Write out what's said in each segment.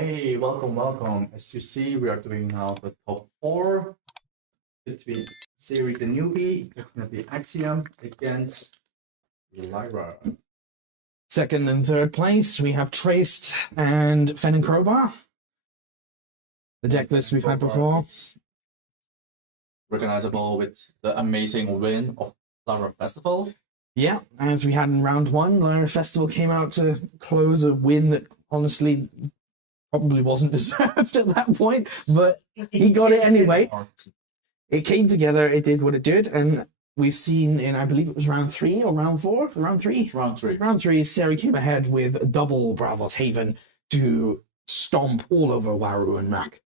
Hey, welcome, welcome. As you see, we are doing now the top 4 between Siri the newbie. It's going to be Axiom against Lyra. Second and third place, we have Traced and Fen and Crowbar. The deck list we've had before. Recognizable with the amazing win of Lyra Festival. Yeah, as we had in round 1, Lyra Festival came out to close a win that honestly probably wasn't deserved at that point, but he got it anyway. It came together, it did what it did, and we've seen in, I believe it was round 3 or round 4? Round 3? Round 3. Round 3, Sari came ahead with a double Bravos Haven to stomp all over Waru and Mac.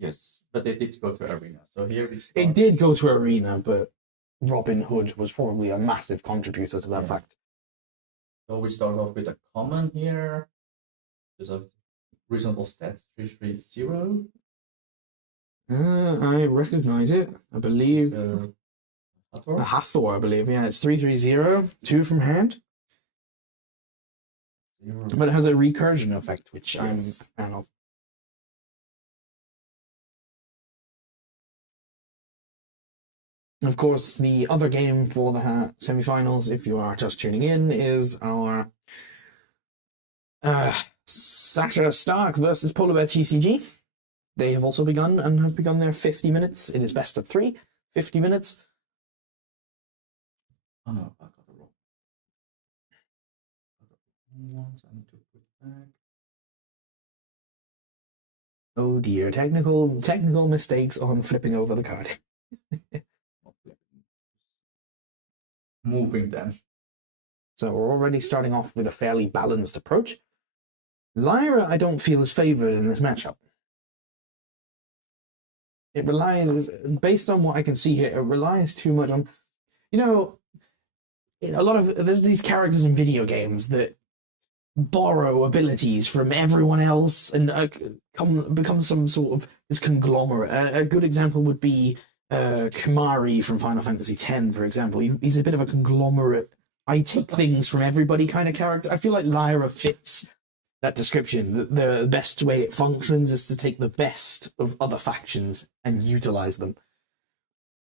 Yes, but they did go to Arena. So here we start. It did go to Arena, but Robin Hood was probably a massive contributor to that fact. So we start off with a common here. There's a reasonable stats 330. I recognize it. I believe. Hathor? A Hathor, I believe. Yeah, it's 330, 2 from hand. But it has a recursion effect, which I'm a fan of. Of course, the other game for the semi-finals, if you are just tuning in, is our Sasha Stark versus Polar Bear TCG. They have also begun and have begun their 50 minutes. It is best of 3, 50 minutes. Oh no, I got it wrong. I need to put back. Oh dear, technical mistakes on flipping over the card. Moving them. So we're already starting off with a fairly balanced approach. Lyra, I don't feel is favored in this matchup. It relies, based on what I can see here, it relies too much on, a lot of, there's these characters in video games that borrow abilities from everyone else and become some sort of this conglomerate. A good example would be Kumari from Final Fantasy X, for example. He's a bit of a conglomerate, I take things from everybody kind of character. I feel like Lyra fits that description. The best way it functions is to take the best of other factions and utilize them.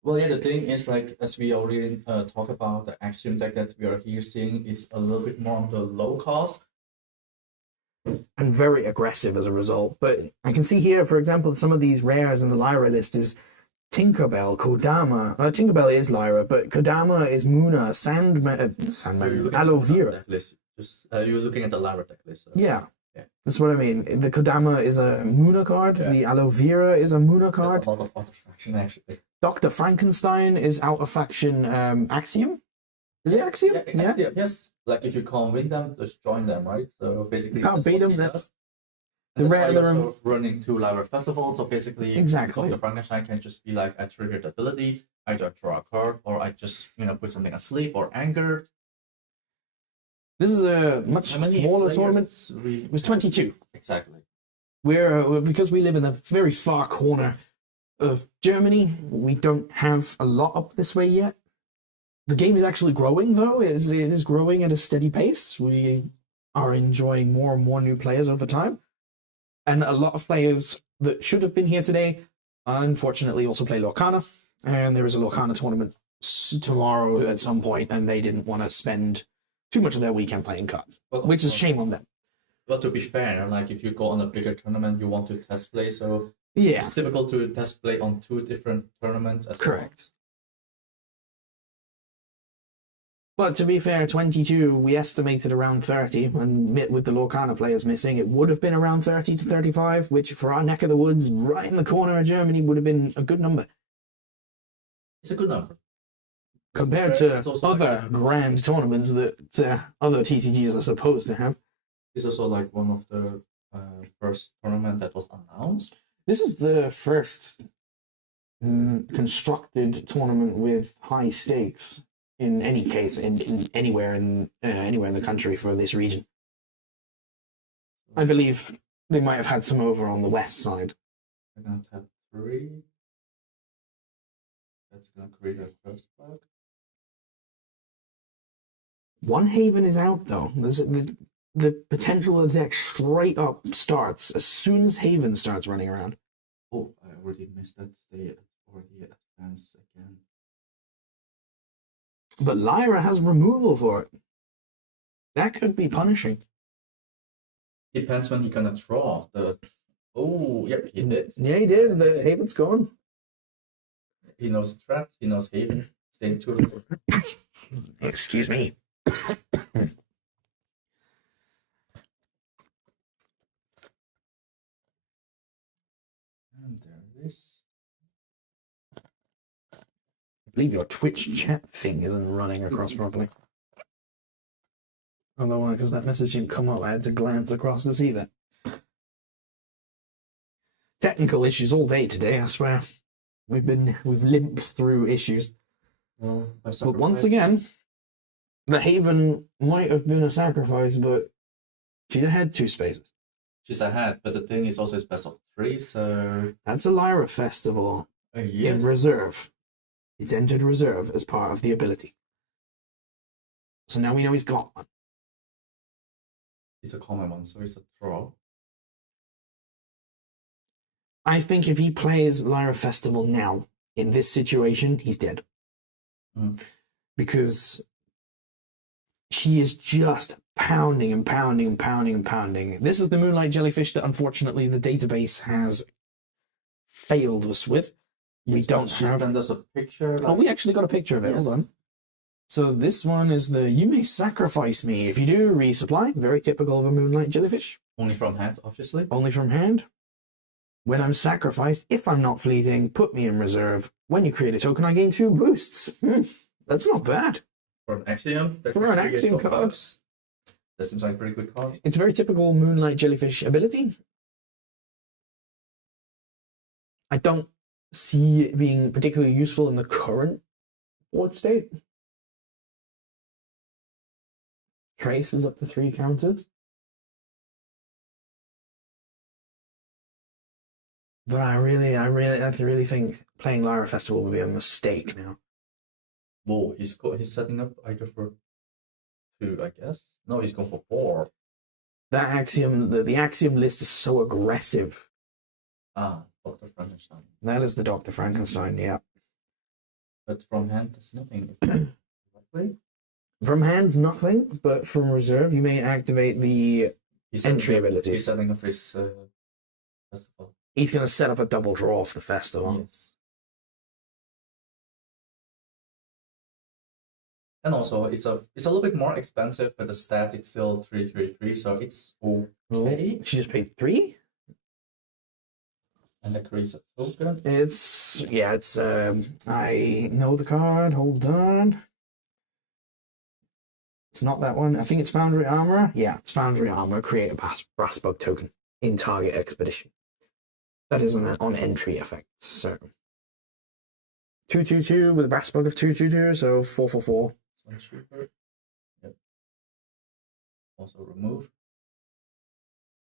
Well, yeah, the thing is, like, as we already talk about, the Axiom deck that we are here seeing is a little bit more on the low cost. And very aggressive as a result. But I can see here, for example, some of these rares in the Lyra list is Tinkerbell, Kodama. Tinkerbell is Lyra, but Kodama is Muna, Sandman, Aloe Vera. You're looking at the Lyra deck list. So. Yeah. That's what I mean. The Kodama is a Muna card. Yeah. The Aloe Vera is a Muna card. That's a lot of out of faction, actually. Dr. Frankenstein is out of faction Axiom. Is it Axiom? Yeah, Axiom, yes. Like, if you can't win them, just join them, right? So basically, you can't beat them. The rare running 2 Lyra Festival, so basically, exactly. Dr. Frankenstein can just be like a triggered ability. Either draw a card, or I just put something asleep or angered. This is a much smaller tournament. It was 22. Exactly. We're because we live in a very far corner of Germany. We don't have a lot up this way yet. The game is actually growing, though. It is growing at a steady pace. We are enjoying more and more new players over time. And a lot of players that should have been here today, unfortunately, also play Lorcana. And there is a Lorcana tournament tomorrow at some point, and they didn't want to spend too much of their weekend playing cards, which is shame on them. But to be fair, like, if you go on a bigger tournament, you want to test play, so yeah, it's difficult to test play on 2 different tournaments at correct. But to be fair, 22, we estimated around 30, and with the Lorcana players missing, it would have been around 30 to 35, which for our neck of the woods, right in the corner of Germany, would have been a good number. It's a good number. Compared to other grand tournaments that other TCGs are supposed to have. It's also like one of the first tournament that was announced. This is the first constructed tournament with high stakes. In any case, in anywhere in the country for this region. I believe they might have had some over on the west side. We're going to have 3. That's going to create a first bug. One Haven is out, though. the potential of the deck straight up starts as soon as Haven starts running around. Oh, I already missed that. They already advanced again. But Lyra has removal for it. That could be punishing. Depends when he gonna draw the. Oh, yep, he did. Yeah, he did. The Haven's gone. He knows threat. He knows Haven. Staying 2 to 4. Excuse me. And there it is. I believe your Twitch chat thing isn't running across properly. Although, because that message didn't come up, I had to glance across to see that. Technical issues all day today, I swear. We've limped through issues. Well, but once again, the Haven might have been a sacrifice, but she had 2 spaces. She's ahead, but the thing is also it's best of 3, so that's a Lyra Festival in reserve. It's entered reserve as part of the ability. So now we know he's got one. It's a common one, so it's a draw. I think if he plays Lyra Festival now, in this situation, he's dead. Because she is just pounding and pounding and pounding and pounding. This is the Moonlight Jellyfish that unfortunately the database has failed us with. We don't have. Send us a picture. Oh, we actually got a picture of it. Yes. Hold on. So this one is the "You may sacrifice me if you do" resupply. Very typical of a Moonlight Jellyfish. Only from hand, obviously. Only from hand. When I'm sacrificed, if I'm not fleeting, put me in reserve. When you create a token, I gain 2 boosts. That's not bad. For an Axiom? For an Axiom card. That seems like a pretty good card. It's a very typical Moonlight Jellyfish ability. I don't see it being particularly useful in the current board state. Trace is up to 3 counters. But I really think playing Lyra Festival would be a mistake now. Whoa, he's setting up either for 2, I guess. No, he's going for 4. That Axiom, the Axiom list is so aggressive. Ah, Dr. Frankenstein. That is the Dr. Frankenstein, yeah. But from hand, there's nothing. From hand, nothing. But from reserve, you may activate the entry ability. He's setting up his festival. He's going to set up a double draw for the festival. Yes. And also, it's a little bit more expensive, but the stat it's still 333, so it's okay. She just paid 3. And the creates a token. It's I know the card. Hold on. It's not that one. I think it's Foundry Armor. Yeah, it's Foundry Armor. Create a brass bug token in target expedition. That is an on-entry effect. So 2/2/2 with a brass bug of 2/2/2, so 4/4/4. One cheaper. Yep. Also remove.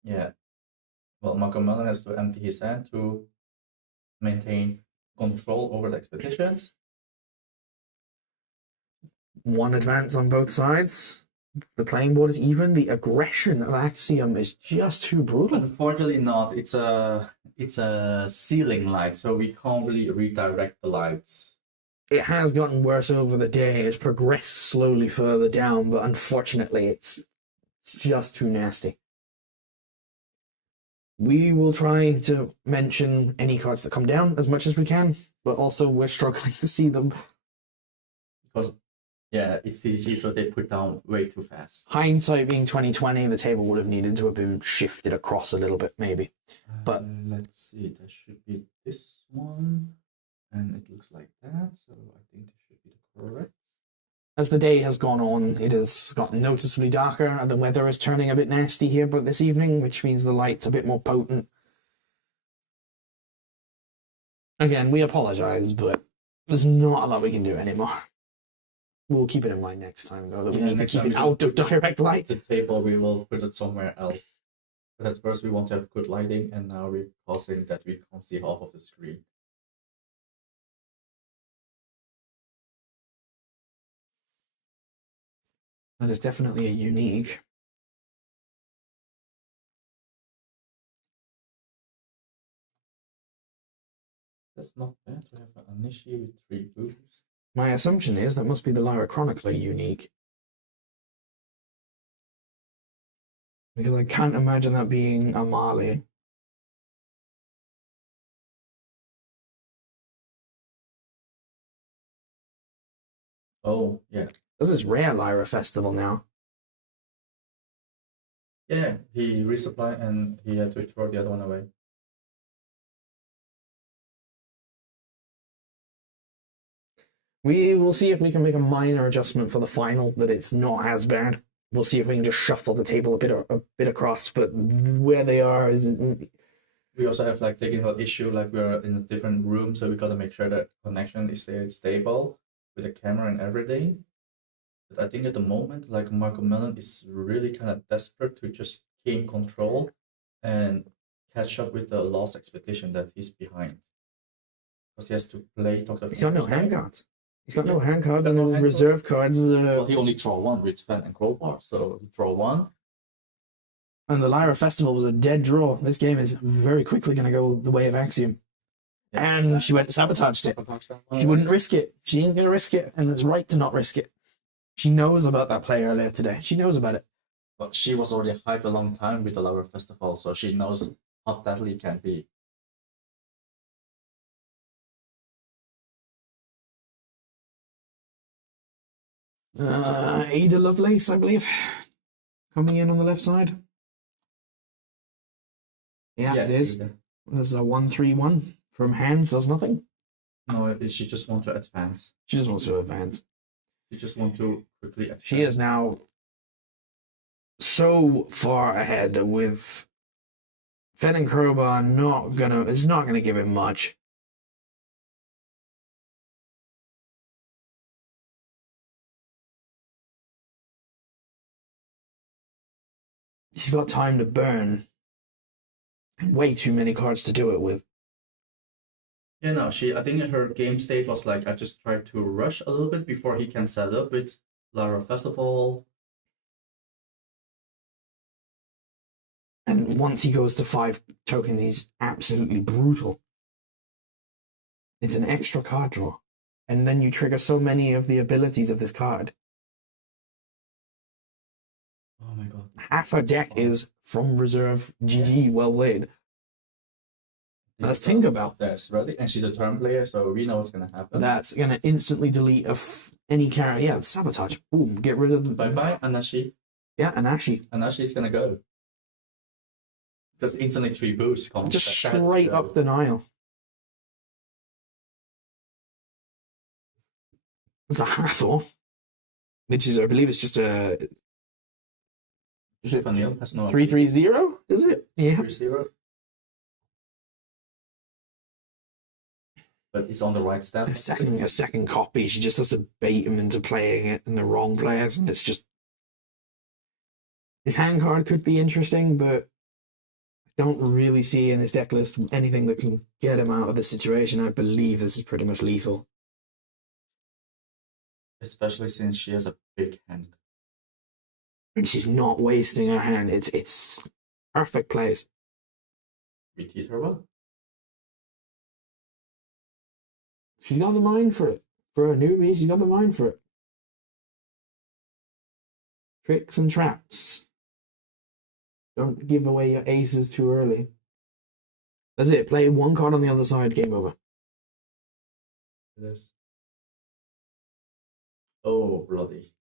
Yeah. Well, Makomelon has to empty his hand to maintain control over the expeditions. 1 advance on both sides. The playing board is even. The aggression of Axiom is just too brutal. Unfortunately not. It's a ceiling light, so we can't really redirect the lights. It has gotten worse over the day. It's progressed slowly further down, but unfortunately it's just too nasty. We will try to mention any cards that come down as much as we can, but also we're struggling to see them. Because, yeah, it's TCG, so they put down way too fast. Hindsight being 2020, the table would have needed to have been shifted across a little bit, maybe. But let's see, there should be this one, and it looks like that, so I think this should be the correct. As the day has gone on, it has gotten noticeably darker. The weather is turning a bit nasty here but this evening, which means the light's a bit more potent. Again, we apologize, but there's not a lot we can do anymore. We'll keep it in mind next time, though, that we need to keep it out of direct light. The table, we will put it somewhere else. But at first we want to have good lighting, and now we're causing that we can't see half of the screen. That is definitely a unique. That's not bad to have an initiate with 3 boosts. My assumption is that must be the Lyra Chronicler unique. Because I can't imagine that being a Marley. Oh, yeah. This is rare Lyra Festival now. Yeah, he resupplied and he had to throw the other one away. We will see if we can make a minor adjustment for the final that it's not as bad. We'll see if we can just shuffle the table a bit across, but where they are is. We also have like technical issue, like we're in a different room, so we gotta make sure that connection is stable with the camera and everything. But I think at the moment, like Marco Mellon is really kind of desperate to just gain control and catch up with the lost expectation that he's behind. Because he has to play Dr. He's got no hand Frankenstein. cards. He's got no Yeah, hand cards, got and no his hand reserve cards. Well, he only draw one with Fan and Crowbar, so he draw one. And the Lyra Festival was a dead draw. This game is very quickly going to go the way of Axiom. And she went and sabotaged it. She wouldn't risk it. She ain't going to risk it, and it's right to not risk it. She knows about that play earlier today. She knows about it. But she was already hyped a long time with the Lyra Festival, so she knows how deadly it can be. Ada Lovelace, I believe, coming in on the left side. Yeah, it is. Ada. There's a 1-3-1 from hand, does nothing. No, she just wants to advance. She just wants to advance. She just wants to quickly advance. She is now so far ahead with Fed and Crowbar is not gonna give him much. She's got time to burn and way too many cards to do it with. Yeah, no, I think her game state was like, I just tried to rush a little bit before he can set up with Lyra Festival. And once he goes to 5 tokens, he's absolutely brutal. It's an extra card draw. And then you trigger so many of the abilities of this card. Oh my god. Half her deck is from reserve. GG, well played. That's Tinkerbell. That's ready, and she's a turn player, so we know what's gonna happen. That's gonna instantly delete any character. Yeah, sabotage. Boom, get rid of the. Bye, Anashi. Yeah, Anashi. Anashi's gonna go. Because instantly 3 boosts. Just straight up denial. It's a Hathor, which is, I believe, it's just a. Is it 3-3-0? Is it? Yeah. 3-0. But it's on the right step. A second copy. She just has to bait him into playing it in the wrong players, and it's just. His hand card could be interesting, but I don't really see in his deck list anything that can get him out of this situation. I believe this is pretty much lethal. Especially since she has a big hand. And she's not wasting her hand. It's perfect place. Repeat her well. She's got the mind for it. For a newbie, she's got the mind for it. Tricks and traps. Don't give away your aces too early. That's it. Play 1 card on the other side. Game over. It is. Oh, bloody.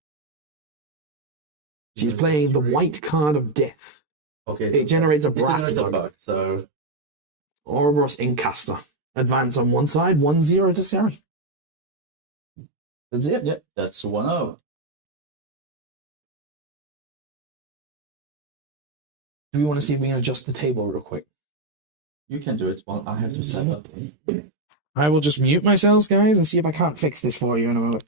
She's playing the white card of death. Okay. It generates a brass bug. So. Ouroboros Incaster. Advance on one side, 1-0 to Seri. That's it. Yeah, that's 1-0. Do we want to see if we can adjust the table real quick? You can do it while I have to set up. I will just mute myself, guys, and see if I can't fix this for you in a moment.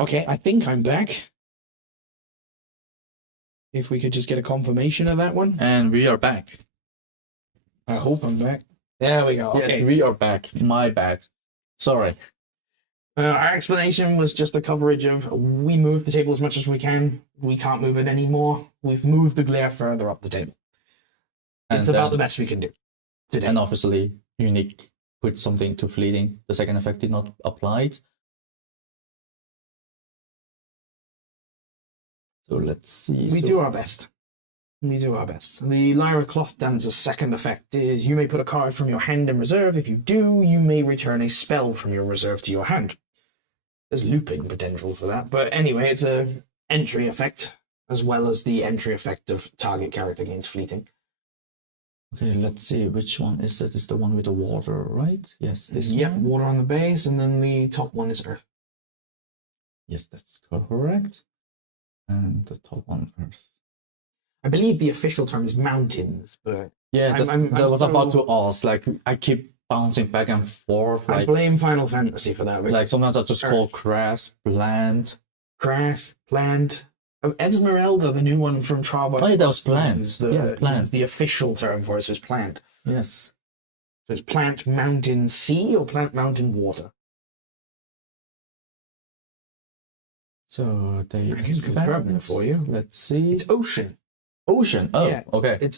Okay, I think I'm back. If we could just get a confirmation of that one. And we are back. I hope I'm back. There we go. Okay. Yes, we are back. My bad. Sorry. Our explanation was just a coverage of we move the table as much as we can. We can't move it anymore. We've moved the glare further up the table. It's about the best we can do today. And obviously, Unique put something to fleeting. The second effect did not apply. So let's see. We do our best. We do our best. The Lyra Cloth Dancer's second effect is you may put a card from your hand in reserve. If you do, you may return a spell from your reserve to your hand. There's looping potential for that. But anyway, it's a entry effect, as well as the entry effect of target character gains fleeting. Okay, let's see. Which one is it? It's the one with the water, right? Yes, this one. Water on the base, and then the top one is earth. Yes, that's correct. And the top one, earth. I believe the official term is mountains, but yeah, I was about to ask. Like, I keep bouncing back and forth. Like, I blame Final Fantasy for that. Like sometimes I just call grass, plant. Esmeralda, the new one from Trial by Oh, yeah, that was plants. Plant. The official term for it is plant. Yes. So it's plant, mountain, sea, or plant, mountain, water. So they I can confirm that for you. Let's see. It's ocean. Ocean. Oh, yeah, okay.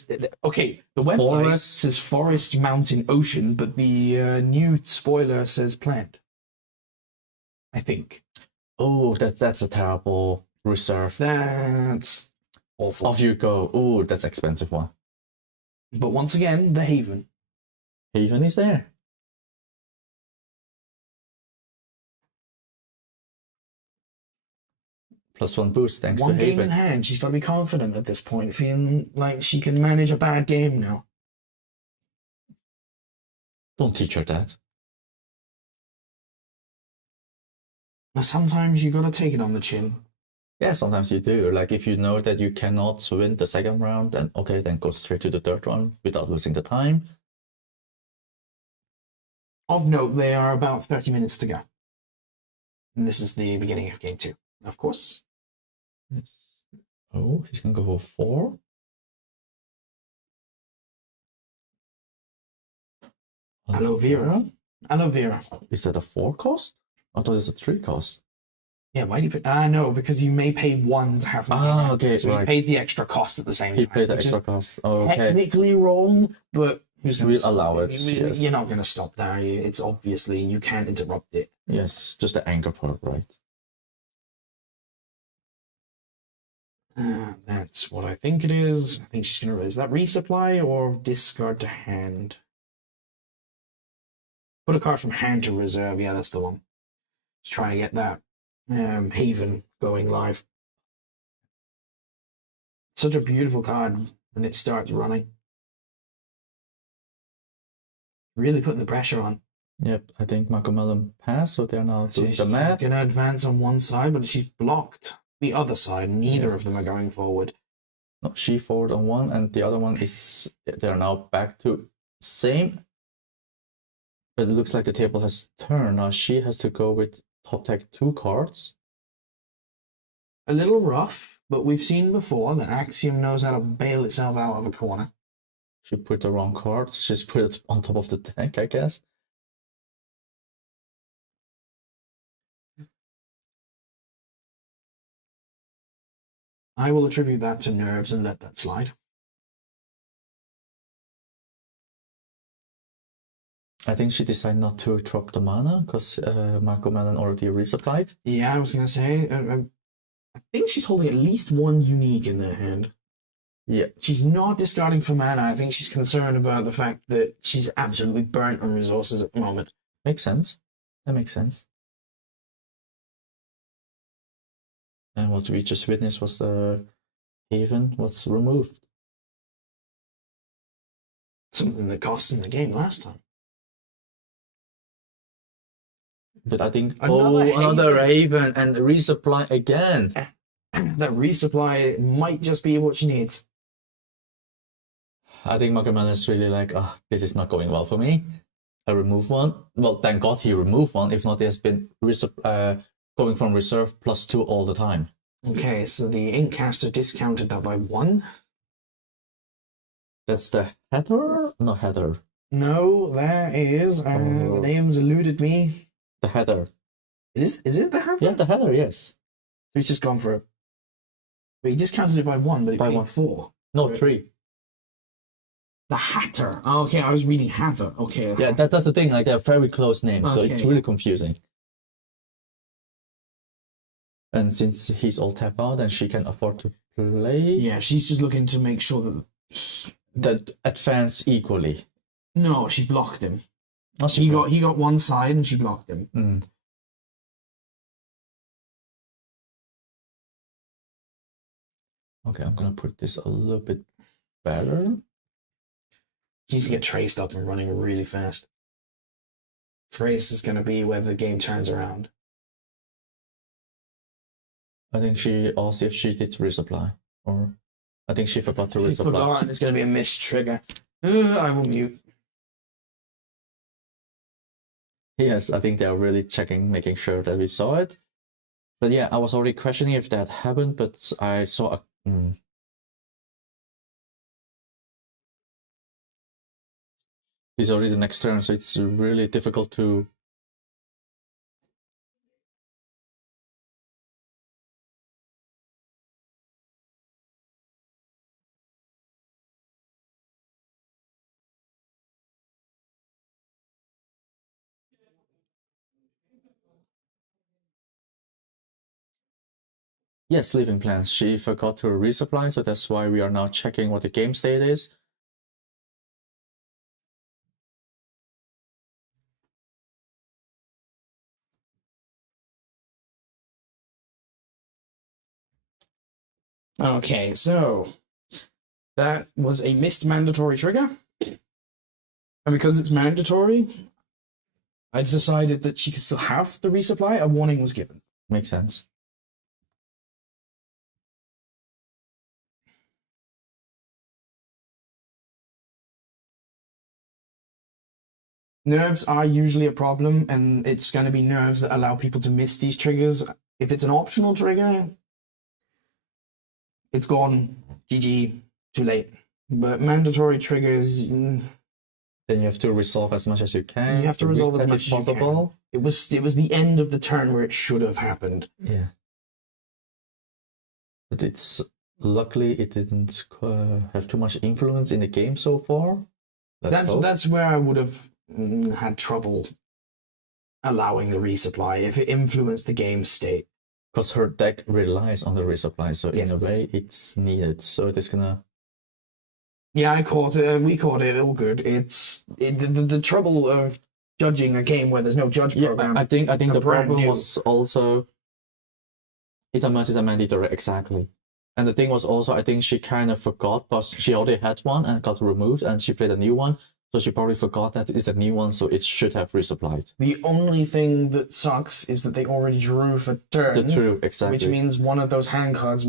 Okay. The website says forest, mountain, ocean, but the new spoiler says plant. I think. Oh, that's a terrible reserve. That's awful. Off you go. Oh, that's expensive one. But once again, the Haven. Haven is there. +1 boost thanks to Haven. One game in hand. She's got to be confident at this point, feeling like she can manage a bad game now. Don't teach her that. Sometimes you got to take it on the chin. Yeah, sometimes you do. Like if you know that you cannot win the second round, then okay, then go straight to the third round without losing the time. Of note, there are about 30 minutes to go. And this is the beginning of game 2, of course. Yes. Oh, he's going to go for 4. Aloe Vera. Aloe Vera. Is that a 4 cost? I thought it's a 3 cost. Yeah, why do you put... no, because you may pay 1 to have... okay, so you paid the extra cost at the same time. He paid the extra cost. Oh, okay. Technically wrong, but... We'll allow it. Yes. You're not going to stop there. It's obviously... You can't interrupt it. Yes, just the anger part, right? That's what I think it is. I think she's going to... Is that resupply or discard to hand? Put a card from hand to reserve. Yeah, that's the one. Just trying to get that Haven going live. Such a beautiful card when it starts running. Really putting the pressure on. Yep, I think Macomelon passed, so they're now doing the math. She's going to advance on one side, but she's blocked the other side. Neither of them are going forward. No, she forward on one, and the other one is... They're now back to same. But it looks like the table has turned. Now she has to go with top deck 2 cards. A little rough, but we've seen before that Axiom knows how to bail itself out of a corner. She put the wrong card. She's put it on top of the deck, I guess. I will attribute that to nerves and let that slide. I think she decided not to drop the mana because Macomelon already resupplied. Yeah, I was going to say, I think she's holding at least 1 unique in their hand. Yeah. She's not discarding for mana. I think she's concerned about the fact that she's absolutely burnt on resources at the moment. Makes sense. That makes sense. And what we just witnessed was the Haven was removed. Something that cost them the game last time. But I think another Haven and resupply again. That resupply might just be what she needs. I think Macomelon is really like, this is not going well for me. I remove one. Well, thank God he removed one. If not, he has been going from reserve +2 all the time. Okay, so the Inkcaster discounted that by 1. That's the header? No, header. No, there is. The name's eluded me. The header. Is it the header? Yeah, the header, yes. He's just gone for it. But he discounted it by 1, but it paid 4. No, So 3. The Hatter. Oh, okay, I was reading Hatter. Okay. Yeah, that's the thing. Like, they're very close names, so it's Okay. really confusing. And since he's all tap out and she can afford to play, Yeah, she's just looking to make sure that that advance equally. No, she blocked him. Oh, He got one side and she blocked him. Mm. Okay, I'm gonna put this a little bit better. She needs to get traced up and running really fast. Trace is going to be where the game turns around. I think she also, if she did resupply, or I think she forgot to She's resupply. forgotten. It's going to be a missed trigger. I will mute. Yes, I think they're really checking, making sure that we saw it. But yeah, I was already questioning if that happened, but I saw a. It's already the next turn, so it's really difficult to. Yes, living plans. She forgot to resupply, so that's why we are now checking what the game state is. Okay, so that was a missed mandatory trigger. And because it's mandatory, I decided that she could still have the resupply. A warning was given. Makes sense. Nerves are usually a problem, and it's going to be nerves that allow people to miss these triggers. If it's an optional trigger, it's gone. GG. Too late. But mandatory triggers, Then you have to resolve as much as you can. you have to resolve as much as possible. It was the end of the turn where it should have happened. Yeah. But it's luckily it didn't have too much influence in the game so far. That's where I would have had trouble allowing the resupply if it influenced the game state. Because her deck relies on the resupply, so Yes. in a way it's needed. So it is gonna. Yeah, I caught it. We caught it. All good. The trouble of judging a game where there's no judge program. I think the problem new. was also it's a must, it's a mandatory, exactly. And the thing was also, I think she kind of forgot, but she already had one and got removed, and she played a new one, so she probably forgot that it's the new one, so it should have resupplied. The only thing that sucks is that they already drew for turn. The true, exactly. Which means one of those hand cards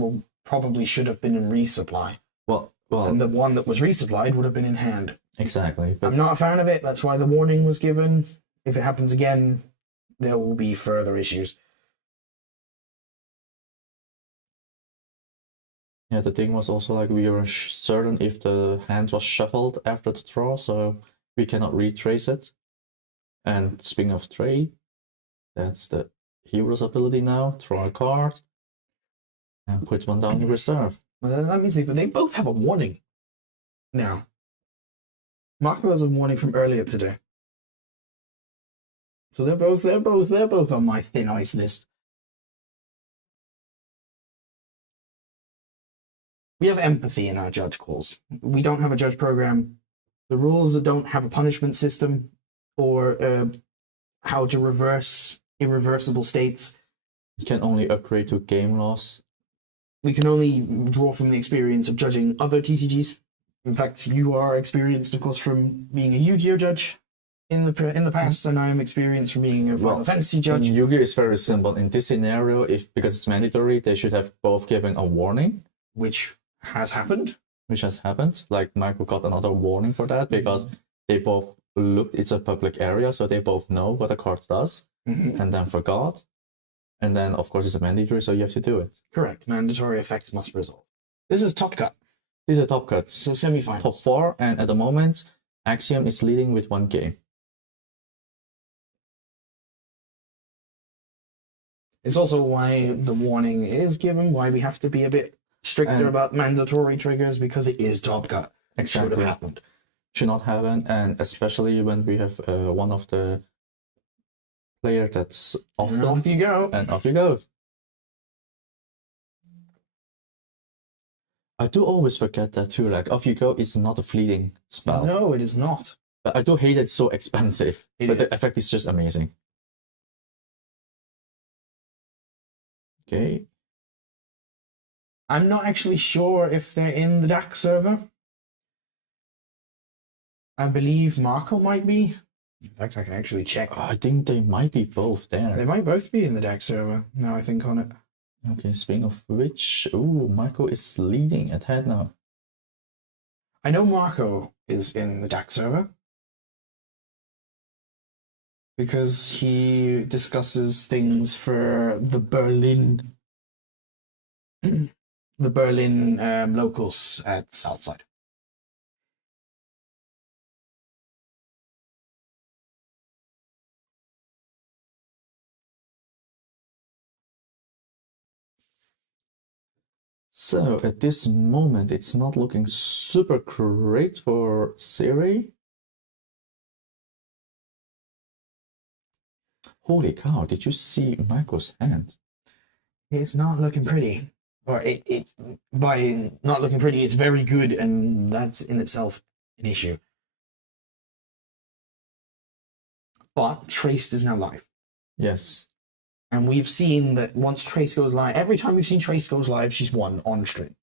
should have been in resupply. Well, And the one that was resupplied would have been in hand. Exactly. But I'm not a fan of it. That's why the warning was given. If it happens again, there will be further issues. yeah, the thing was also like we were certain if the hand was shuffled after the draw, so we cannot retrace it. And speaking of trade, that's the hero's ability now. Draw a card and put one down in reserve. Well, let me see, but they both have a warning now. Marco has a warning from earlier today. So they're both on my thin ice list. We have empathy in our judge calls. We don't have a judge program. The rules don't have a punishment system or how to reverse irreversible states. You can only upgrade to game loss. We can only draw from the experience of judging other TCGs. In fact, you are experienced, of course, from being a Yu-Gi-Oh judge in the past, and I'm experienced from being a Final Fantasy judge. In Yu-Gi-Oh is very simple. In this scenario, because it's mandatory, they should have both given a warning, which has happened. Like Michael got another warning for that because they both looked. It's a public area, so they both know what the card does, and then forgot. And then, of course, it's a mandatory, so you have to do it. Correct. Mandatory effects must resolve. This is top cut. These are top cuts. So semi-final. Top 4, and at the moment, Axiom is leading with 1 game. It's also why the warning is given, why we have to be a bit stricter about mandatory triggers, because it is top cut. It should have happened. Should not happen, and especially when we have one of the player that's off. And off you go. And off you go. I do always forget that too. Like, off you go is not a fleeting spell. No, it is not. But I do hate it's so expensive. But the effect is just amazing. Okay. I'm not actually sure if they're in the DAC server. I believe Marco might be. In fact, I can actually check. I think they might be both there. They might both be in the DAC server, now I think on it. Okay, speaking of which, ooh, Marco is leading at head now. I know Marco is in the DAC server because he discusses things for the Berlin locals at Southside. So at this moment, it's not looking super great for Siri. Holy cow, did you see Marco's hand? It's not looking pretty. Or it's by not looking pretty, it's very good, and that's in itself an issue. But Traced is now live. Yes. And we've seen that once Trace goes live, every time we've seen Trace goes live, she's won on stream.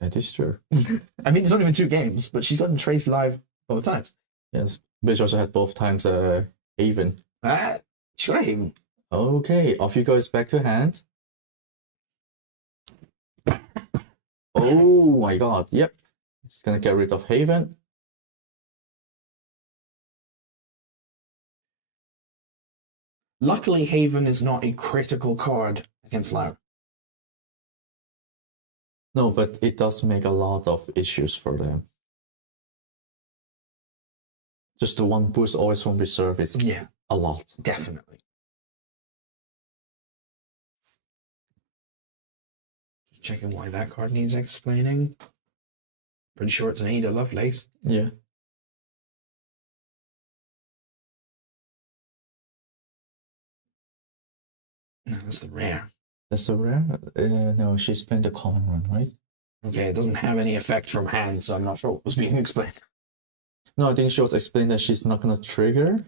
That is true. I mean, it's only been 2 games, but she's gotten Trace live both times. Yes. Which also had both times Haven. She got a Haven. Okay, off you goes back to hand. Oh my god, yep. It's gonna get rid of Haven. Luckily, Haven is not a critical card against Lyra. No, but it does make a lot of issues for them. Just the one boost always from reserve is a lot. Definitely. Just checking why that card needs explaining. Pretty sure it's an Ada Lovelace. Yeah. No, that's the rare. That's the rare? No, she's playing the common one, right? Okay, it doesn't have any effect from hand, so I'm not sure what was being explained. No, I think she was explaining that she's not gonna trigger.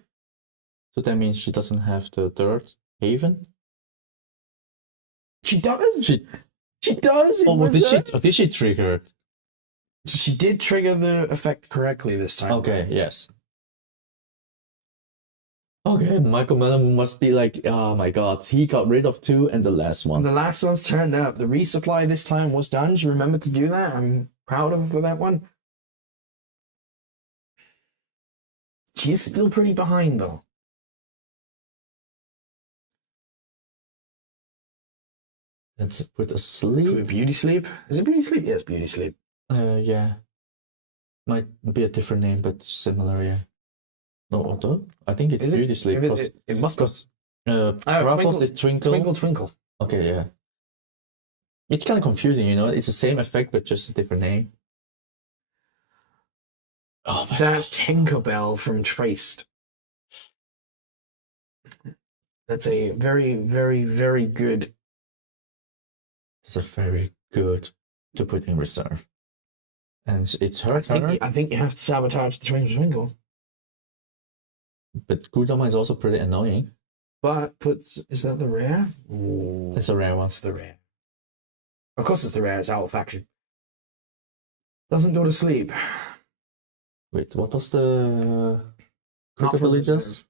So that means she doesn't have the third Haven. She does? She does? Oh, well, did she trigger? She did trigger the effect correctly this time. Okay, yes. Okay, Michael Mellon must be like, oh my god, he got rid of 2 and the last one. The last one's turned up. The resupply this time was done. She remembered to do that. I'm proud of her for that one. She's still pretty behind, though. Let's put a sleep. Beauty sleep? Is it beauty sleep? Yes, beauty sleep. Yeah. Might be a different name, but similar, yeah. No, auto? I think it's beauty sleep. It must be. Ruffles is twinkle. Twinkle, twinkle. Okay, yeah. It's kind of confusing, you know? It's the same effect, but just a different name. Oh my That's Tinkerbell from Traced. That's a very, very, very good. It's a very good to put in reserve. And it's her turn. I think you have to sabotage the Twinkle Twinkle. But Gudama is also pretty annoying. But is that the rare? Ooh. It's a rare one. It's the rare. Of course it's the rare, it's out of faction. Doesn't go to sleep. Wait, what does the Not for ability does?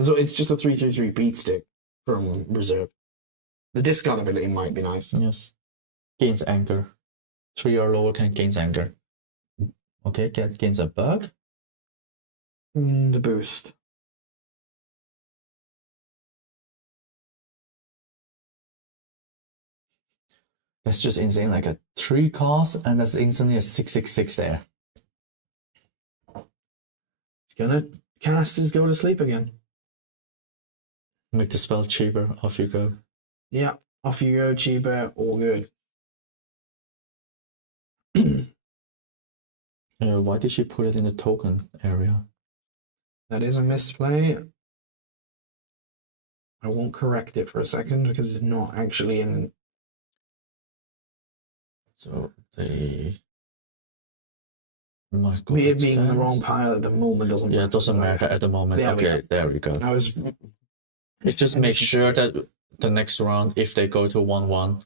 So it's just a 3/3/3 beat stick from reserve. The discard ability might be nice. Yes. Gains anger. 3 or lower can gains anger. Okay, gains a bug. The boost. That's just insane. Like a 3 cost, and that's instantly a 6/6/6 there. It's gonna cast his go to sleep again. Make the spell cheaper. Off you go. Yeah, off you go, cheaper, all good. Why did she put it in the token area? That is a misplay. I won't correct it for a second because it's not actually in. So the It being in the wrong pile at the moment doesn't matter. Yeah, it doesn't matter at the moment. There we go. It just makes sure that the next round, if they go to 1/1,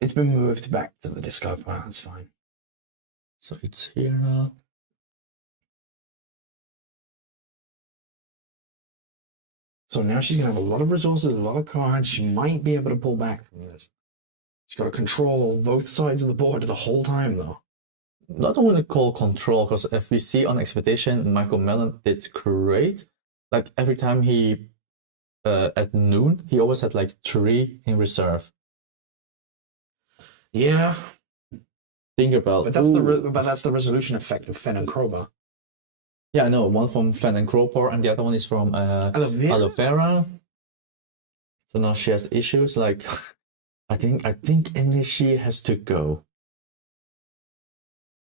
it's been moved back to the discard pile. It's fine. So it's here now. So now she's gonna have a lot of resources, a lot of cards. She might be able to pull back from this. She's got to control both sides of the board the whole time, though. Not only call control, because if we see on Expedition, Michael Mellon did great. Like every time he at noon, he always had like 3 in reserve. Yeah. Think about. But that's the resolution effect of Fen and Crowbar. Yeah, I know. One from Fen and Crowbar, and the other one is from Aloe Vera. So now she has issues. Like, I think Inishi has to go.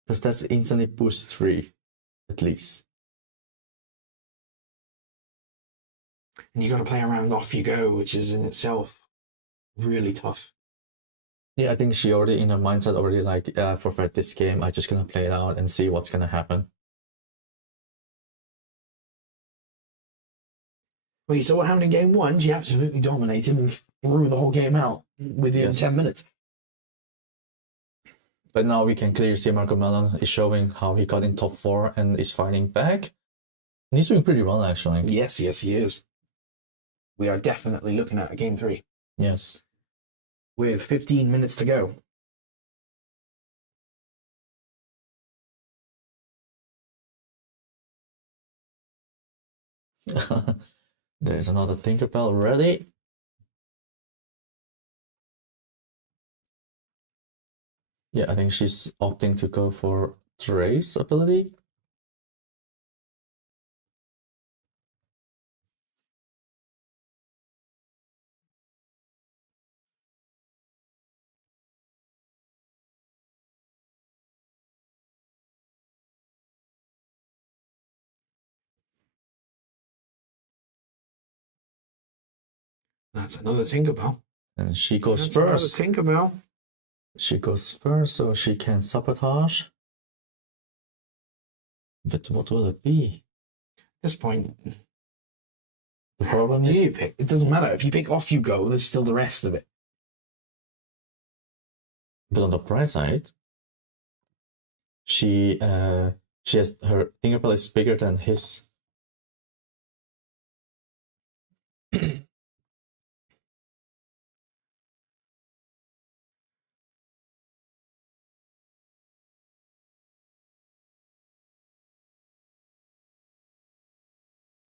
Because that's instantly boost 3, at least. And you got to play around off you go, which is in itself really tough. Yeah, I think she already in her mindset already like, forfeit this game. I'm just gonna play it out and see what's gonna happen. Wait, so what happened in game 1? She absolutely dominated and threw the whole game out within 10 minutes. But now we can clearly see Marco Mellon is showing how he got in top 4 and is fighting back. And he's doing pretty well, actually. Yes, he is. We are definitely looking at a game 3. Yes. With 15 minutes to go. There's another Tinkerbell ready. Yeah, I think she's opting to go for Trace ability. That's another Tinkerbell. And she goes first. Tinkerbell. She goes first, so she can sabotage. But what will it be? At this point, the problem is, you pick? It doesn't matter. If you pick off you go, there's still the rest of it. But on the bright side, she has her Tinkerbell is bigger than his.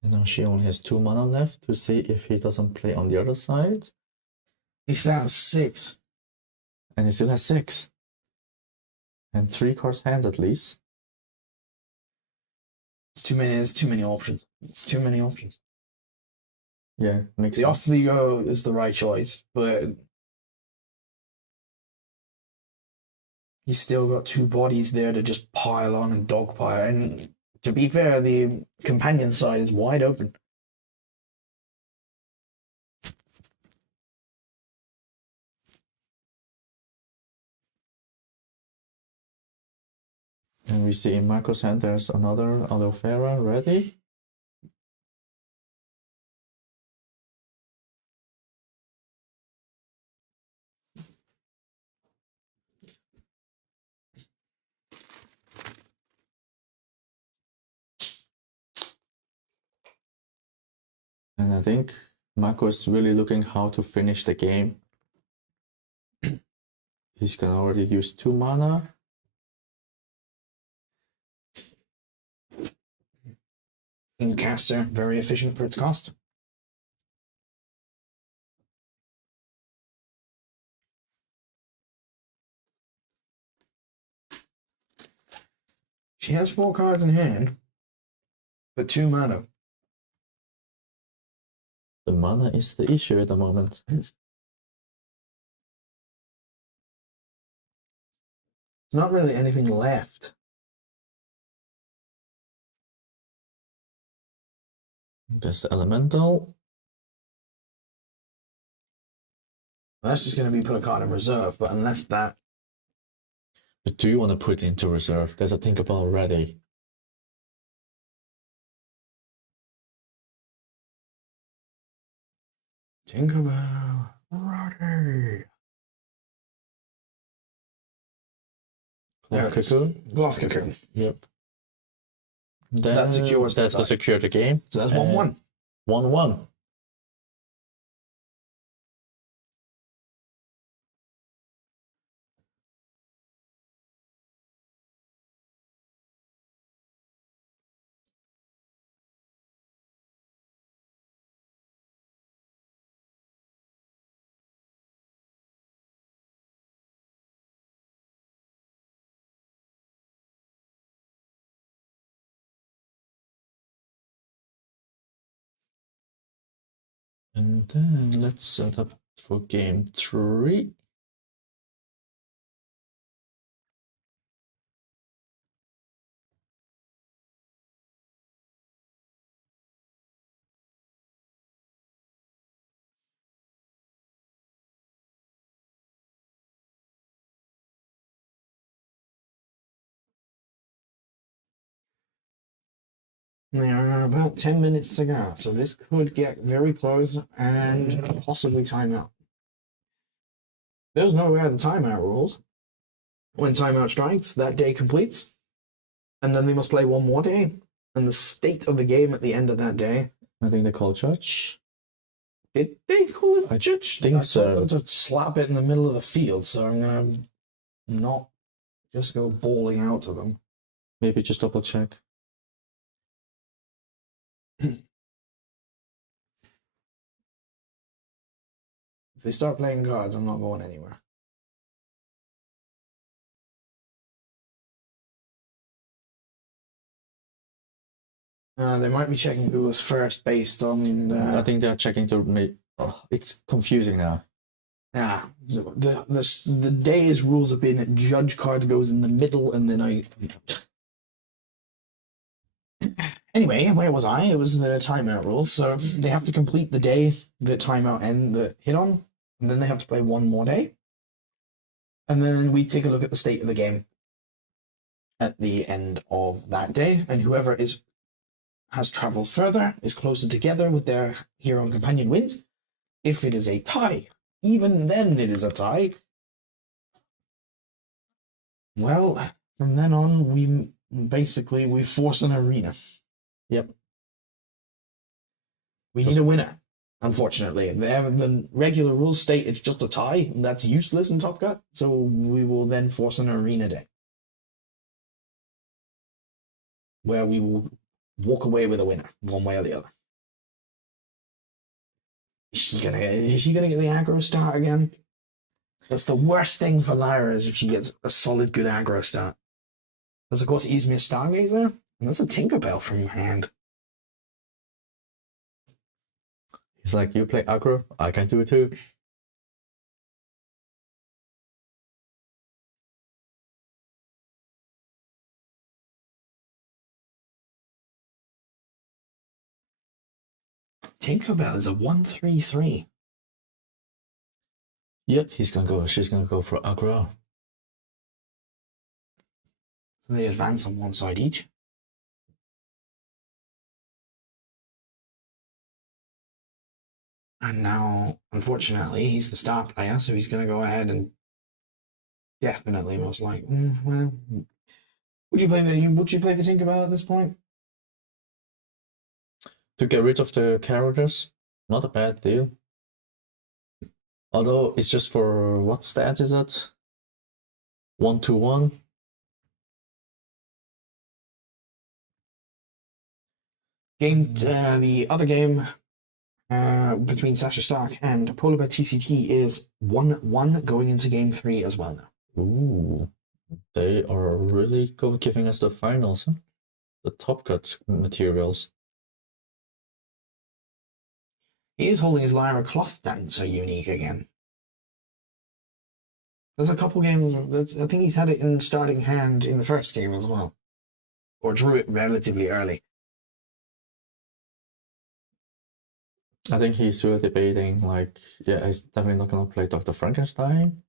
And now she only has 2 mana left to see if he doesn't play on the other side. He stands 6. And he still has 6. And 3 cards hand at least. It's too many options. It's too many options. Yeah, makes sense. Off the go is the right choice, but he's still got 2 bodies there to just pile on and dogpile. And to be fair, the companion side is wide open. And we see in Marco's hand there's another Aloe Vera ready. And I think Marco is really looking how to finish the game. He's gonna already use 2 mana. Incaster, very efficient for its cost. She has 4 cards in hand, but 2 mana. The mana is the issue at the moment. There's not really anything left. There's the elemental. That's just going to be put a card in reserve, but unless that... But do you want to put it into reserve? There's a Tinkerbell already. Tinkerbell. Roddy. There it is. Cloth Cocoon. Yep. Then That secures that's the secure the game. So that's 1-1. 1-1. And then let's set up for game 3. There are about 10 minutes to go, so this could get very close and possibly time out. There's no way the timeout rules. When timeout strikes, that day completes, and then they must play 1 more day. And the state of the game at the end of that day. I think they call judge. Did they call it I judge? think I so. told them to slap it in the middle of the field, so I'm gonna not just go bawling out to them. Maybe just double check. If they start playing cards, I'm not going anywhere. They might be checking who was first based on. I think they're checking to make. Oh, it's confusing now. Yeah, the day's rules have been judge card goes in the middle, and then I. Anyway, where was I? It was the timeout rules. So they have to complete the day the timeout end that hit on, and then they have to play 1 more day. And then we take a look at the state of the game at the end of that day, and whoever has traveled further is closer together with their hero and companion wins. If it is a tie, even then it is a tie. Well, from then on, we force an arena. Yep. We need a winner, unfortunately. The regular rules state it's just a tie, and that's useless in Top Cut, so we will then force an arena day. Where we will walk away with a winner, one way or the other. Is she gonna get the aggro start again? That's the worst thing for Lyra, is if she gets a solid good aggro start. That's of course easy me a Stargazer, and that's a Tinkerbell from your hand. He's like, you play aggro, I can do it too. Tinkerbell is a 1/3/3. Yep, she's gonna go for aggro. So they advance on one side each. And now, unfortunately, he's the star player, so he's going to go ahead and definitely, most likely. Well, would you play the Tinkerbell at this point? To get rid of the characters, not a bad deal. Although it's just for what stat is it? 1/1. The other game between Sasha Stark and Polar Bear TCG is 1-1 going into game 3 as well now. Ooh, They are really giving us the finals, huh? The top cut materials. He is holding his Lyra Cloth Dancer unique again. There's a couple games. I think he's had it in starting hand in the first game as well, or drew it relatively early. I think he's still debating, like, yeah, he's definitely not gonna play Dr. Frankenstein.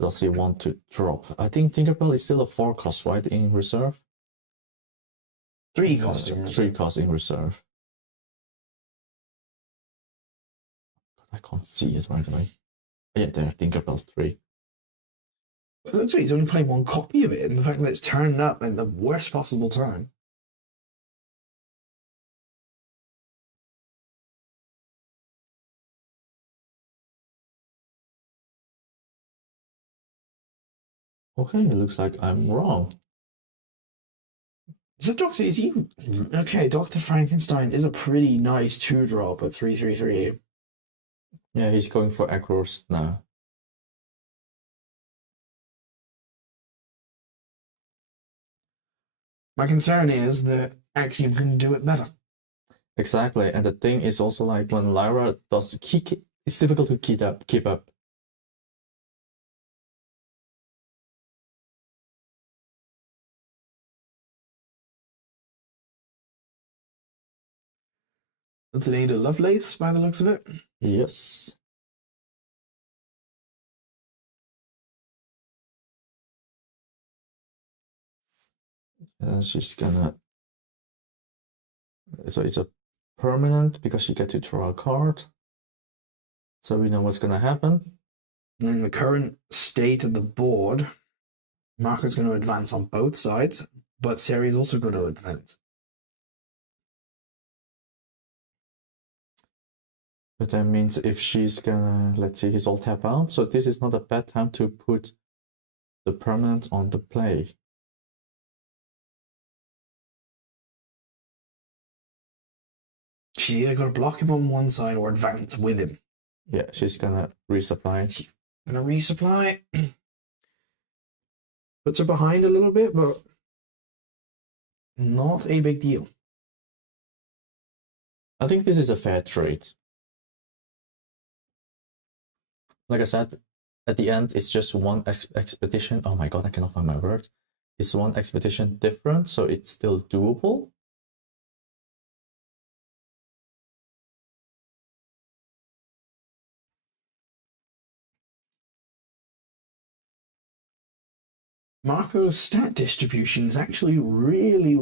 Does he want to drop? I think Tinkerbell is still a 4 cost, right, in reserve? 3 cost in reserve. 3 cost in reserve. I can't see it right away. Yeah, there, Tinkerbell 3. It looks like he's only playing one copy of it, and the fact that it's turned up at the worst possible time. Okay, it looks like I'm wrong. Is that Doctor? Is he okay? Dr. Frankenstein is a pretty nice 2-drop at 3/3/3. Yeah, he's going for aggros now. My concern is that Axiom can do it better. Exactly, and the thing is also like when Lyra does kick, it's difficult to keep up. That's an Ada Lovelace by the looks of it. Yes. And she's gonna. So it's a permanent because you get to draw a card. So we know what's gonna happen. And in the current state of the board, Marco's going to advance on both sides, but Seri is also going to advance. But that means if she's gonna, let's see, he's all tap out. So this is not a bad time to put the permanent on the play. She's either going to block him on one side or advance with him. Yeah, she's gonna resupply. Gonna resupply. Puts her behind a little bit, but not a big deal. I think this is a fair trade. Like I said, at the end, it's just one expedition. Oh my god, I cannot find my word. It's one expedition different, so it's still doable. Marco's stat distribution is actually really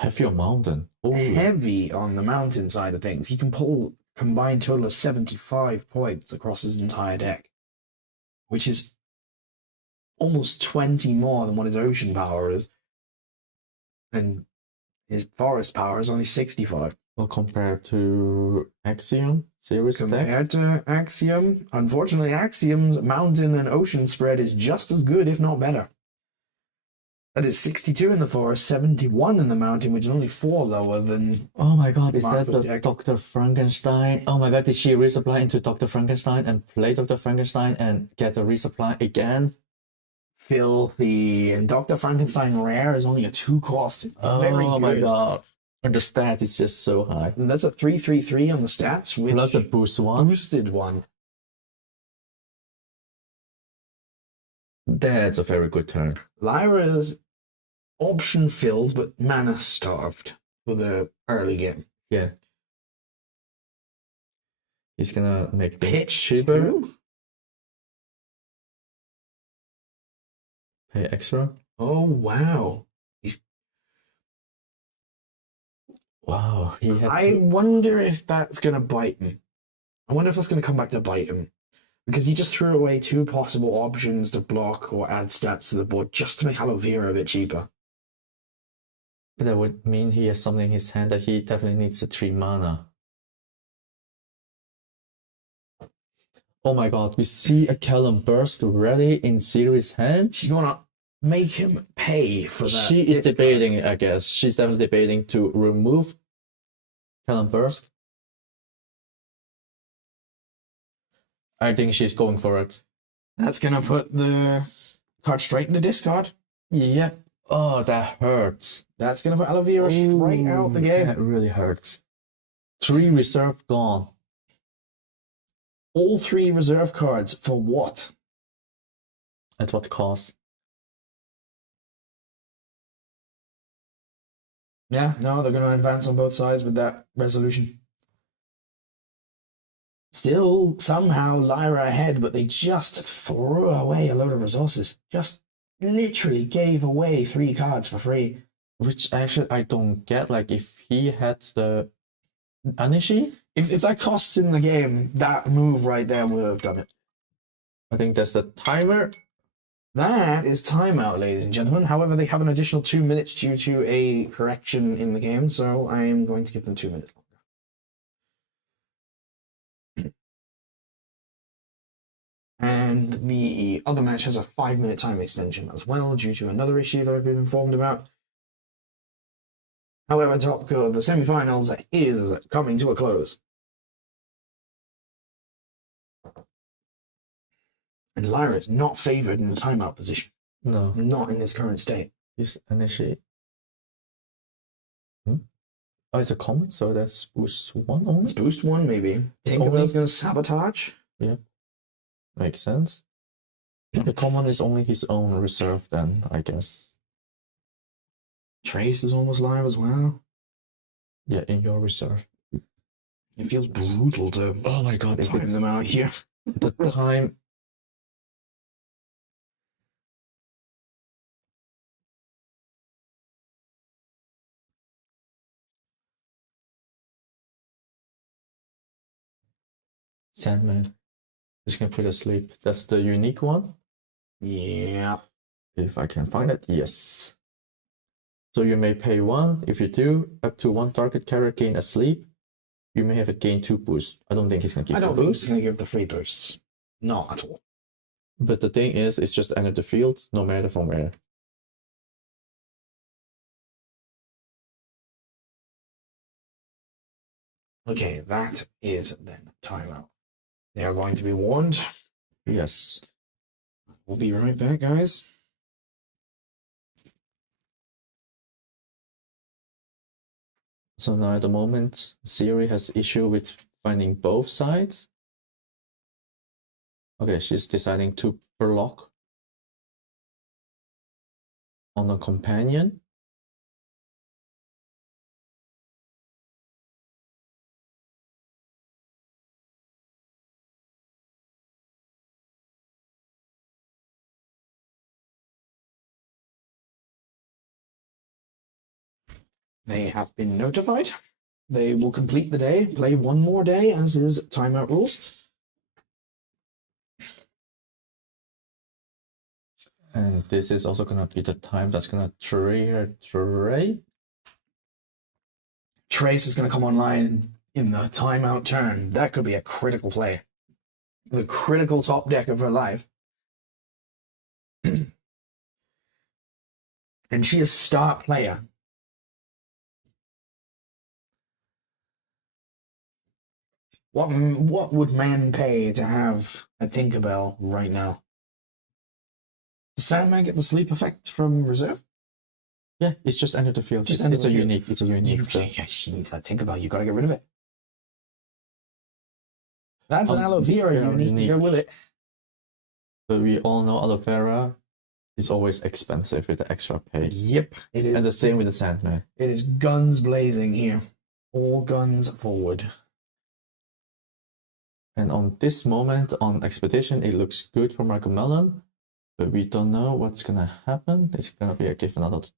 Heavy on mountain. Ooh. heavy on the mountain side of things. He can pull a combined total of 75 points across his entire deck, which is almost 20 more than what his ocean power is. And his forest power is only 65. Well, compared to Axiom series deck. Compared to Axiom, unfortunately, Axiom's mountain and ocean spread is just as good, if not better. That is 62 in the forest, 71 in the mountain, which is only 4 lower than. Oh my god, is Marco's that the deck. Dr. Frankenstein? Oh my god, did she resupply into Dr. Frankenstein and play Dr. Frankenstein and get a resupply again? Filthy. And Dr. Frankenstein Rare is only a 2 cost. Very Oh my good. god. And the stat is just so high. And that's a 3/3/3 on the stats with Plus a boost one. boosted one. That's a very good turn. Lyra's option filled but mana starved for the early game. Yeah. He's gonna make things Pitch cheaper. too? Pay extra. Oh wow. Wow. I wonder if that's gonna bite him. I wonder if that's gonna come back to bite him. Because he just threw away 2 possible options to block or add stats to the board just to make Aloe Vera a bit cheaper. But that would mean he has something in his hand that he definitely needs the 3 mana. Oh my god, we see a Callum Burst ready in series hand. She's gonna make him pay for that. She is debating, I guess. She's definitely debating to remove Callum Burst. I think she's going for it. That's gonna put the Card straight into discard. Yep. Oh, that hurts. That's going to put AltereD straight out the game. That really hurts. 3 reserve gone. All 3 reserve cards for what? At what cost? Yeah, no, they're going to advance on both sides with that resolution. Still, somehow, Lyra ahead, but they just threw away a load of resources. Just literally gave away 3 cards for free. Which actually I don't get. Like, if he had the Anishi, If that costs in the game, that move right there would have done it. I think that's the timer. That is timeout, ladies and gentlemen. However, they have an additional 2 minutes due to a correction in the game, so I am going to give them 2 minutes longer. And the other match has a 5-minute time extension as well, due to another issue that I've been informed about. However, Topco, the semi-finals is coming to a close. And Lyra is not favored in the timeout position. No. Not in this current state. Use initiate. Oh, it's a common, so that's boost 1 only? It's boost 1, maybe. Tinkerbell's going to sabotage. Yeah. Makes sense. The common is only his own reserve then, I guess. Trace is almost live as well. Yeah, in your reserve. It feels brutal to Oh my god, time them out here. The time. Sandman. Just gonna put asleep. That's the unique one. Yeah. If I can find it, yes. So you may pay 1. If you do, up to 1 target character gain a sleep. You may have it gain 2 boosts. I don't think he's gonna give I the don't think boost. he's going to give the free boosts. Not at all. But the thing is, it's just enter the field, no matter from where. Okay, that is then timeout. They are going to be warned. Yes. We'll be right back, guys. So now at the moment, Siri has issue with finding both sides. Okay, she's deciding to block on a companion. They have been notified. They will complete the day, play 1 more day, as is timeout rules. And this is also gonna be the time that's gonna trigger Trey. Trace is going to come online in the timeout turn. That could be a critical play. The critical top deck of her life. And she is star player. What would man pay to have a Tinkerbell right now? Does Sandman get the sleep effect from reserve? Yeah, it's just enter the field. Just It's, enter it's the a field. unique. It's a unique. So. Yeah, she needs that Tinkerbell. You got to get rid of it. That's an aloe vera unique to go with it. But we all know aloe vera is always expensive with the extra pay. Yep, it is. And the same with the Sandman. It is guns blazing here. All guns forward. And on this moment on Expedition, it looks good for Marco Mellon, but we don't know what's gonna happen. It's gonna be a give another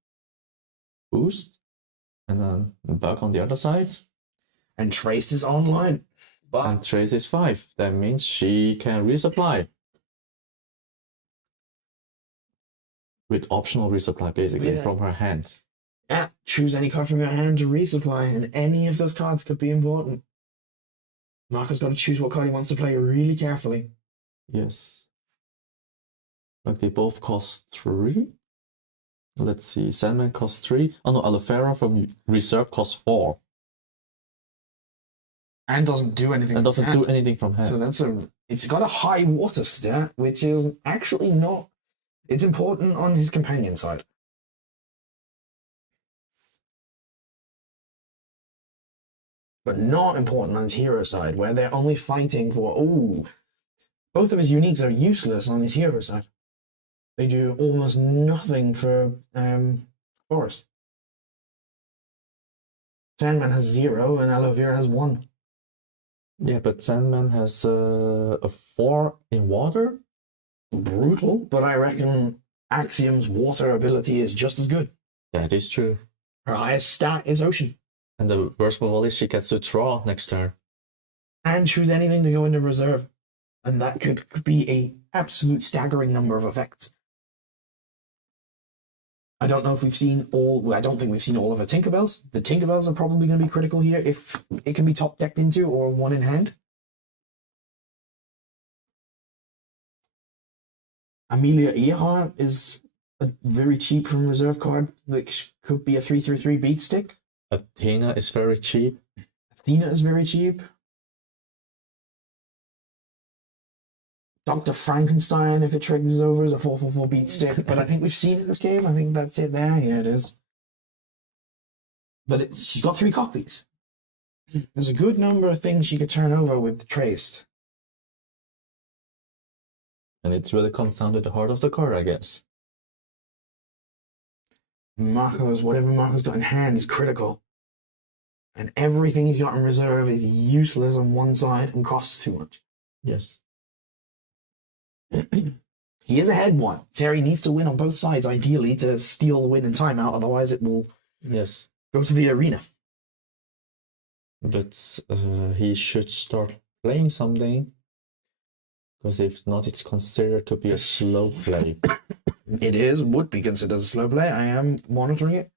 boost, and then Bug on the other side. And Trace is online. But And Trace is 5. That means she can resupply. With optional resupply, basically, Yeah. from her hand. yeah, choose any card from your hand to resupply, and any of those cards could be important. Marco's got to choose what card he wants to play really carefully. Yes. Like they both cost 3. Let's see. Sandman costs 3. Oh no, aloe vera from reserve costs 4. And doesn't do anything. And doesn't from do hand. anything from hand. So it's got a high water stat, which is actually not It's important on his companion side. But not important on his hero side, where they're only fighting for, oh, both of his uniques are useless on his hero side. They do almost nothing for Forest. Sandman has 0 and Aloe Vera has 1. Yeah, but Sandman has a 4 in water. Brutal, but I reckon Axiom's water ability is just as good. That is true. Her highest stat is Ocean. And the worst of all is she gets to draw next turn. And choose anything to go into reserve. And that could be a absolute staggering number of effects. I don't know if we've seen all. Well, I don't think we've seen all of her Tinkerbells. The Tinkerbells are probably going to be critical here if it can be top decked into or one in hand. Amelia Earhart is a very cheap from reserve card that could be a 3/3 beat stick. Athena is very cheap. Athena is very cheap. Dr. Frankenstein, if it triggers over, is a 4/4 beat stick. But I think we've seen it in this game. I think that's it there. Yeah, it is. But she's got 3 copies. There's a good number of things she could turn over with Traced. And it really comes down to the heart of the card, I guess. Whatever Marco's got in hand is critical. And everything he's got in reserve is useless on one side and costs too much. Yes. He is ahead 1. Terry needs to win on both sides, ideally, to steal the win in timeout, otherwise it will go to the arena. But he should start playing something. Because if not, it's considered to be a slow play. It would be considered a slow play. I am monitoring it.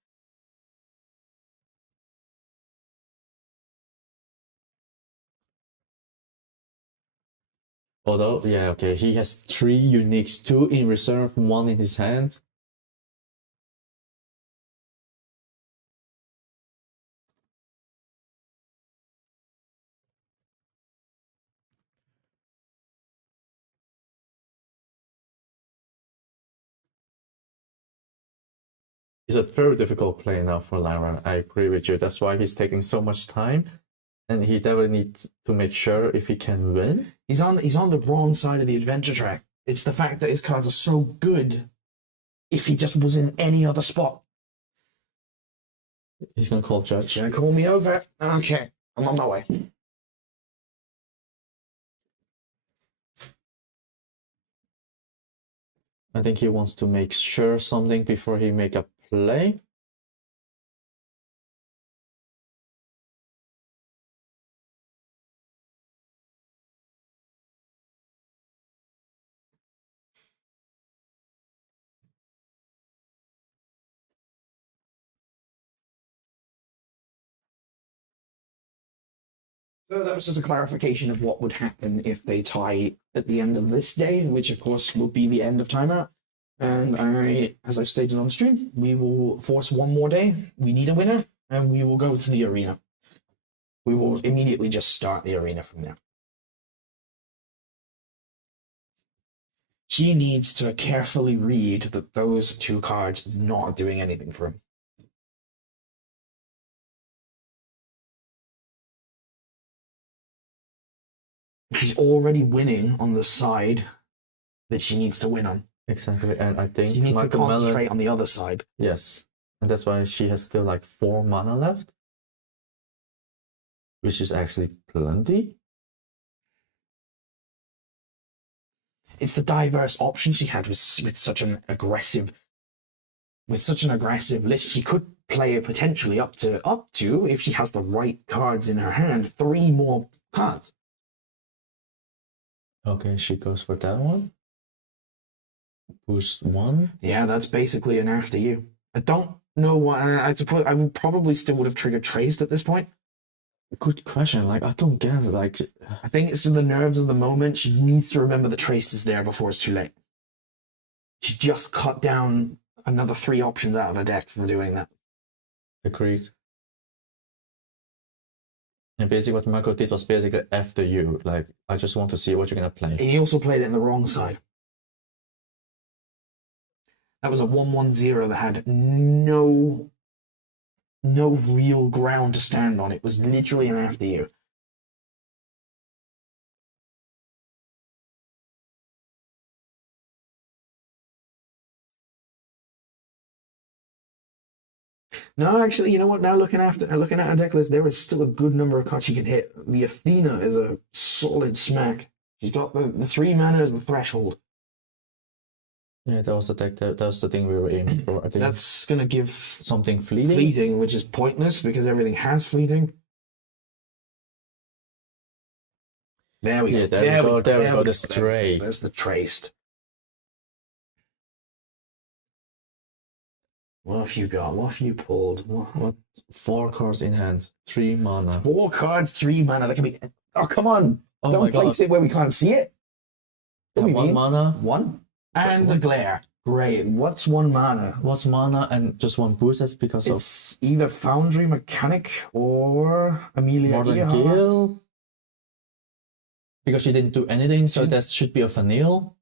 Although, yeah, okay, he has 3 uniques, 2 in reserve, 1 in his hand. It's a very difficult play now for Lyra. I agree with you. That's why he's taking so much time. And he definitely needs to make sure if he can win. He's on the wrong side of the adventure track. It's the fact that his cards are so good. If he just was in any other spot. He's gonna call Judge. He's gonna call me over. Okay, I'm on my way. I think he wants to make sure something before he make a play. So that was just a clarification of what would happen if they tie at the end of this day, which of course will be the end of timeout. And as I've stated on stream, we will force one more day. We need a winner, and we will go to the arena. We will immediately just start the arena from there. She needs to carefully read that those 2 cards are not doing anything for him. She's already winning on the side that she needs to win on. Exactly, and I think she needs to concentrate on the other side. Yes, and that's why she has still like 4 mana left, which is actually plenty. It's the diverse options she had with such an aggressive list. She could play potentially up to if she has the right cards in her hand, 3 more cards. Okay, she goes for that one. Boost 1. Yeah, that's basically an after you. I don't know what. I suppose I would probably still would have triggered Traced at this point. Good question. Like, I don't get it. Like, I think it's the nerves of the moment. She needs to remember the Traced is there before it's too late. She just cut down another 3 options out of her deck from doing that. Agreed. And basically what Marco did was basically after you. Like, I just want to see what you're gonna play. And he also played it in the wrong side. That was a 1-1-0 that had no real ground to stand on. It was literally an after you. No, actually, you know what? Now looking at her deck list, there is still a good number of cards she can hit. The Athena is a solid smack. She's got the 3 mana as the threshold. Yeah, that was the deck. That was the thing we were aiming for. I think That's gonna give something fleeting. Fleeting, which is pointless because everything has fleeting. There we go. There we go. The stray. There's the traced. What have you got? What have you pulled? What? 4 cards in hand, 3 mana. 4 cards, 3 mana. That can be. Oh, come on! Oh Don't my god! place it where we can't see it. Yeah, 1 mana. 1. And the glare. Great. What's 1 mana? What's mana and just 1 boost? That's because it's either Foundry Mechanic or Amelia Modern Earhart. Gale. Because she didn't do anything, so that should be a vanille.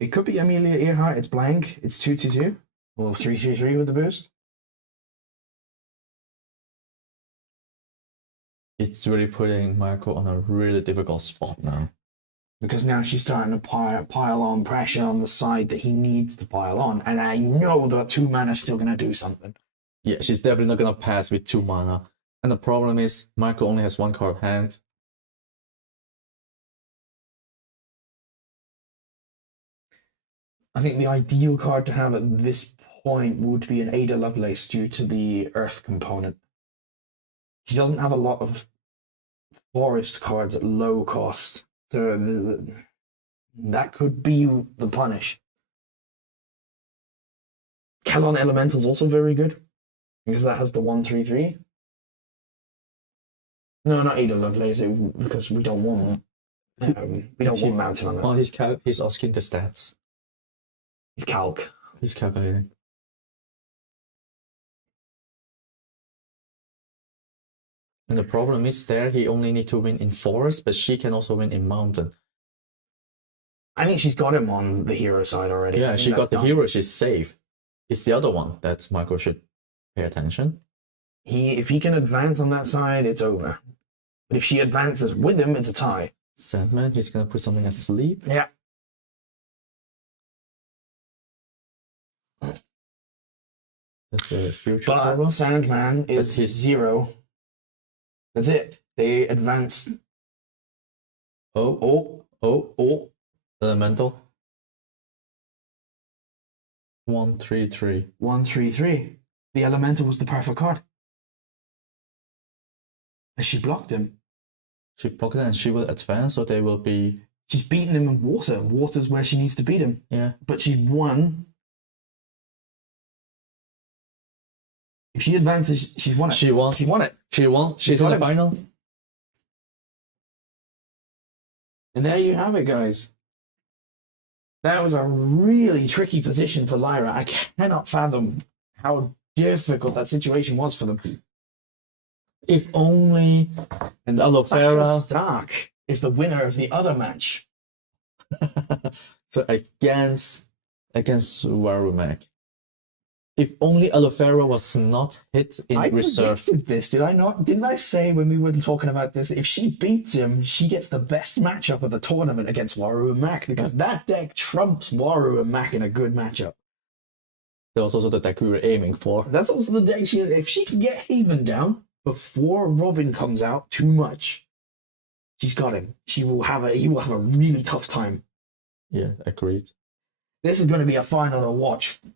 It could be Amelia Earhart. It's blank. It's 2/2. Well, 3/3 with the boost. It's really putting Marco on a really difficult spot now. Because now she's starting to pile on pressure on the side that he needs to pile on. And I know that 2 mana is still going to do something. Yeah, she's definitely not going to pass with 2 mana. And the problem is, Marco only has 1 card hand. I think the ideal card to have at this point would be an Ada Lovelace due to the Earth component. She doesn't have a lot of forest cards at low cost. So that could be the punish. Kalon Elemental's also very good because that has the 1/3/3. No, not Ada Lovelace because we don't want we don't want mountain on that. Oh, he's asking the stats. He's calc. He's calculating. And the problem is there he only needs to win in forest, but she can also win in mountain. I think she's got him on the hero side already. Yeah, she got the hero, she's safe. It's the other one that Marco should pay attention. If he can advance on that side, it's over. But if she advances with him, it's a tie. Sandman, he's gonna put something asleep. Yeah. That's the future but problem. Sandman is 0. That's it. They advance. Oh. Elemental. 1/3/3. 1/3/3. The elemental was the perfect card. And she blocked him. She blocked it and she will advance, so they will be. She's beaten him in water. Water's where she needs to beat him. Yeah. But she won. If she advances, she's won it. She won. She won it. She won. She's in the final. And there you have it, guys. That was a really tricky position for Lyra. I cannot fathom how difficult that situation was for them. If only and Aloe Dark is the winner of the other match. So against Warumak. If only Aloe was not hit in reserve. I predicted this, did I not? Didn't I say when we were talking about this, if she beats him, she gets the best matchup of the tournament against Waru and Mac, because that deck trumps Waru and Mac in a good matchup. That was also the deck we were aiming for. That's also the deck if she can get Haven down before Robin comes out too much, she's got him. He will have a really tough time. Yeah, agreed. This is going to be a final to watch.